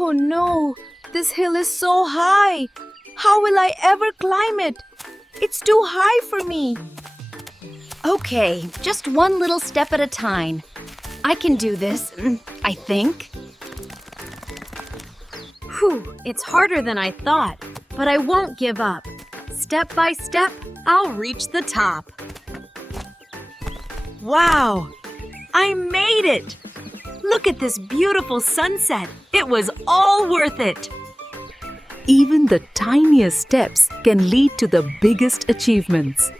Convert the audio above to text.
Oh no, this hill is so high. How will I ever climb it? It's too high for me. Okay, just one little step at a time. I can do this, I think. Whew, it's harder than I thought, but I won't give up. Step by step, I'll reach the top. Wow! I made it! Look at this beautiful sunset. It was all worth it. Even the tiniest steps can lead to the biggest achievements.